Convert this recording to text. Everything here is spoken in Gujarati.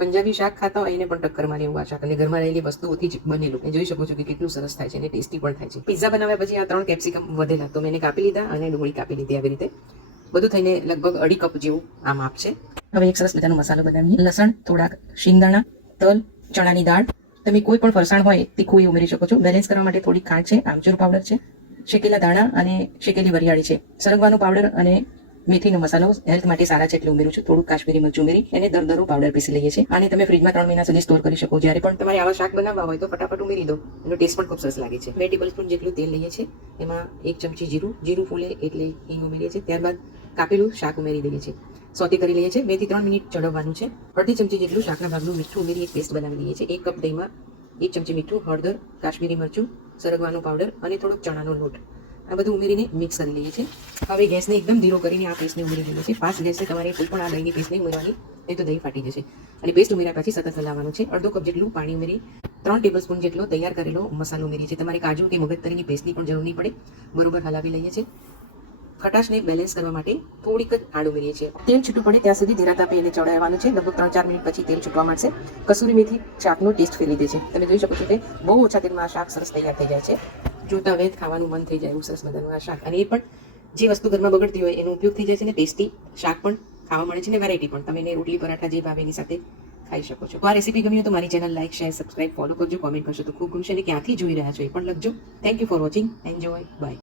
પંજાબી શાક ખાતા હોય એને પણ ટક્કર મારી એવું શાક અને ઘરમાં રહેલી વસ્તુઓથી જ બનેલું. જોઈ શકો છો કે કેટલું સરસ થાય છે અને ટેસ્ટી પણ થાય છે. પિઝા બનાવ્યા પછી આ ત્રણ કેપ્સિકમ વધેલા. તો મેં એને કાપી લીધા અને ડુંગળી કાપી લીધી આવી રીતે. બધું થઈને લગભગ અઢી કપ જેવું આ માપ છે. હવે એક સરસ મજાનો મસાલો બનાવીએ. લસણ, થોડાક શિંગદાણા, તલ, ચણાની દાળ. તમે કોઈ પણ ફરસાણ હોય તીખું એ ઉમેરી શકો છો. બેલેન્સ કરવા માટે થોડી ખાંડ છે, આમચૂર પાવડર છે, શેકેલા દાણા અને શેકેલી વરિયાળી છે. સરગવાનો પાવડર અને મેથીનો મસાલો હેલ્થ માટે સારા છે એટલે ઉમેરું છું. થોડું કાશ્મીરી મરચું ઉમેરી એને દરદરો પાવડર પીસી લઈએ છીએ. અને તમે ફ્રીજમાં ત્રણ મહિના સુધી સ્ટોર કરી શકો. જ્યારે પણ તમારે આવા શાક બનાવવા હોય તો ફટાફટ ઉમેરી દો. એનો ટેસ્ટ પણ ખૂબ સરસ લાગે છે. બે ટેબલ સ્પૂન જેટલું તેલ લઈએ છીએ. એમાં એક ચમચી જીરું. જીરું ફૂલે એટલે હિંગ ઉમેરીએ છીએ. ત્યારબાદ કાપેલું શાક ઉમેરી દઈએ છીએ. સોતે કરી લઈએ છીએ. બેથી ત્રણ મિનિટ ચડવવાનું છે. અડધી ચમચી જેટલું શાકના ભાગનું મીઠું ઉમેરી એક પેસ્ટ બનાવી લઈએ છીએ. એક કપ દહીંમાં એક ચમચી મીઠું, હળદર, કાશ્મીરી મરચું સરગવાનું પાવડર અને થોડોક ચણાનો લોટ. આ બધું ઉમેરીને મિક્સ કરી લઈએ છીએ. હવે ગેસને એકદમ ધીરો કરીને આ પેસ્ટને ઉમેરી દઈએ છીએ. ફાસ્ટ ગેસે તમારે કોઈ પણ આ દહીંની પેસ્ટને ઉમેરવાની, નહીં તો દહીં ફાટી જશે. અને પેસ્ટ ઉમેર્યા પછી સતત હલાવવાનું છે. અડધો કપ જેટલું પાણી ઉમેરી, ત્રણ ટેબલ સ્પૂન જેટલો તૈયાર કરેલો મસાલો ઉમેરીએ છીએ. તમારે કાજુ કે મગજતરીની પેસ્ટની પણ જરૂર નહીં પડે. બરોબર હલાવી લઈએ છીએ. ખટાશને બેલેન્સ કરવા માટે થોડીક જ આડ ઉમેરીએ છીએ. તેલ છૂટું પડે ત્યાં સુધી ધીરા તાપે એને ચડાવવાનું છે. લગભગ ત્રણ ચાર મિનિટ પછી તેલ છૂટવા માંડશે. કસૂરી મેથી શાકનો ટેસ્ટ ફેરવી દે છે. તમે જોઈ શકો છો કે બહુ ઓછા તેલમાં આ શાક સરસ તૈયાર થઈ જાય છે. જોતા વેત ખાવાનું મન થઈ જાય એવું સરસ મજાનું આ શાક. અને એ પણ જે વસ્તુ ઘરમાં બગડતી હોય એનો ઉપયોગ થઈ જાય છે ને ટેસ્ટી શાક પણ ખાવા મળે છે ને વેરાયટી પણ. તમે એને રોટલી, પરાઠા જે ભાવે એની સાથે ખાઈ શકો છો. આ રેસીપી ગમી હોય તો મારી channel like share subscribe follow કરજો. કોમેન્ટ કરશો તો ખૂબ ગમશે અને ક્યાંથી જોઈ રહ્યા છો એ પણ લખજો. Thank you for watching enjoy bye